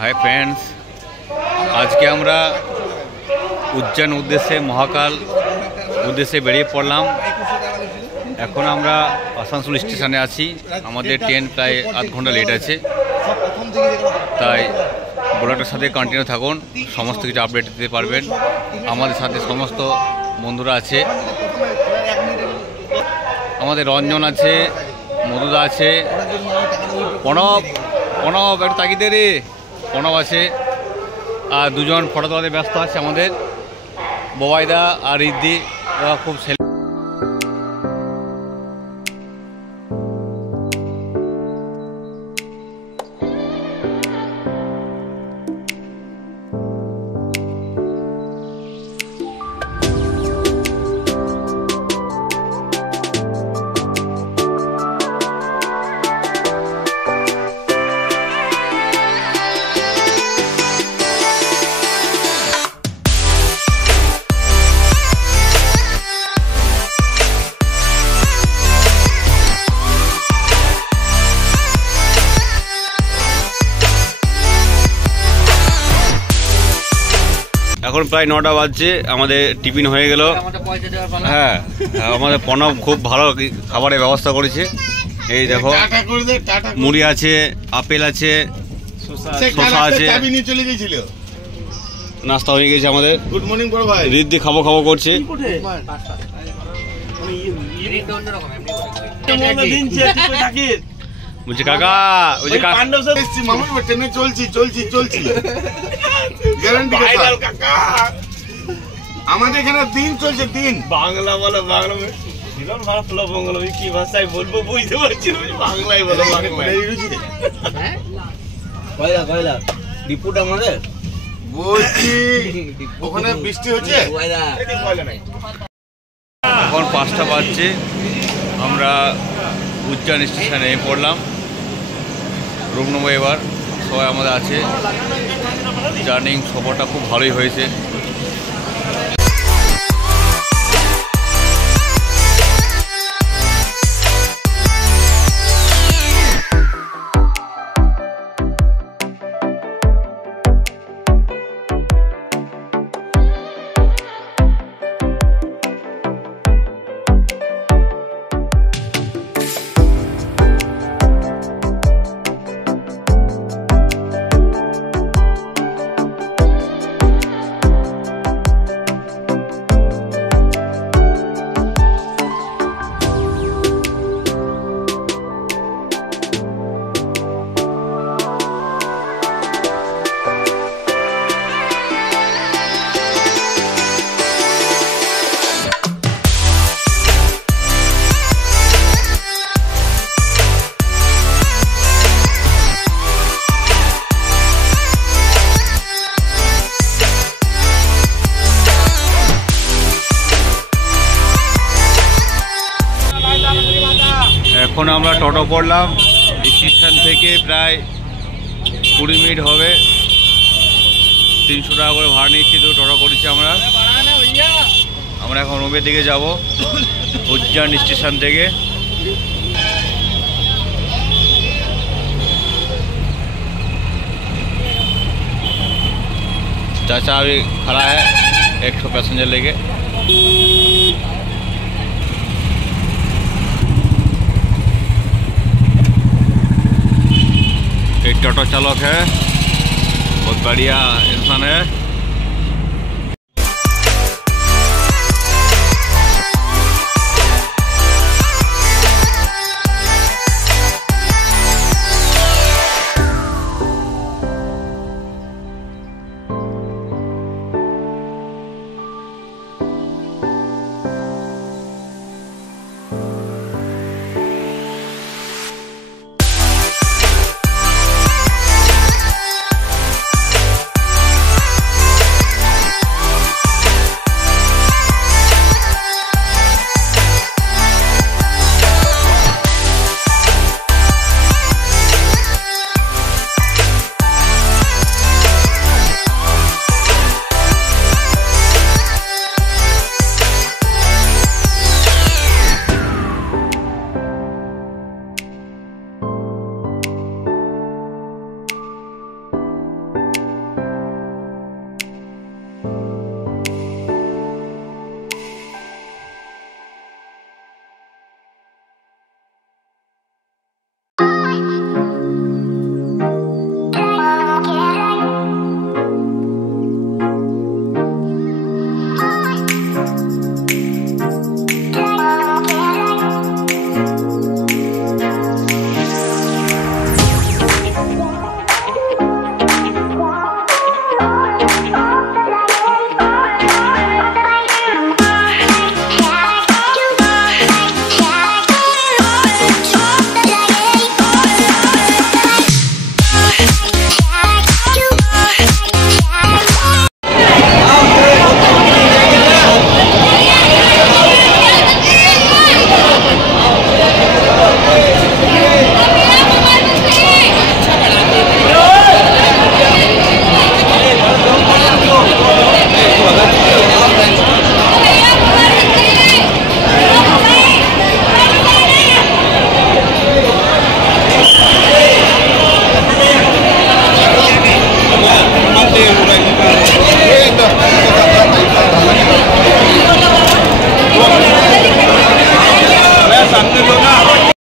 Hi friends, आज के আমরা উজ্জয়ন উদ্দেশ্যে মহাকাল উদ্দেশ্যে বেরিয়ে পড়লাম। এখন আমরা আসানসোল স্টেশনে আছি। আমাদের ট্রেন প্রায় আধ ঘন্টা লেট আছে, তাই ব্লগটার সাথে কন্টিনিউ থাকুন, সমস্ত কিছু আপডেট দিতে পারবেন। আমাদের সাথে সমস্ত বন্ধুরা আছে, আমাদের রঞ্জন আছে, মধুদা আছে, প্রণব একটু তাকিদে রে, প্রণব আছে, আর দুজন ফটো তোলাতে ব্যস্ত আছে আমাদের ববাইদা আর রিদ্দি। ওরা খুব এখন প্রায় 9টা বাজছে, আমাদের টিফিন হয়ে গেল। হ্যাঁ, আমাদের প্রণব খুব ভালো খাবারের ব্যবস্থা করেছে। এই দেখো, মুড়ি আছে, আপেল আছে, শসা আছে, নাস্তা হয়ে গেছে আমাদের। গুড মর্নিং বড় ভাই। রিদ্দি খাবো করছে। বলছি কাকা, বলছি ট্রেনে চলছি আমাদের এখানে দিন চলছে, দিন বাংলা বলো, বাংলা ভালো ফ্লো বঙ্গলো, কি ভাষায় বলবো বুঝতে পারছি না, বাংলায় বলো। কয়লা রিপোর্ট আমাদের বলছি, ওখানে বৃষ্টি হচ্ছে। এখন 5টা বাজছে, আমরা উজ্জয়ন স্টেশনে পড়লাম। রুম নেবো এবার, সবাই আমাদের আছে। জার্নি সফরটা খুব ভালোই হয়েছে। এখন আমরা টোটো পড়লাম, স্টেশন থেকে প্রায় 20 মিনিট হবে। 300 টাকা করে ভাড়া নিচ্ছি, তো টোটো করেছি আমরা। এখন রুমের দিকে যাব উজ্জয়ন স্টেশন থেকে। चाचा अभी खड़ा है 100 पैसेंजर लेके। एक टोटो चालक है, बहुत बढ़िया इंसान है।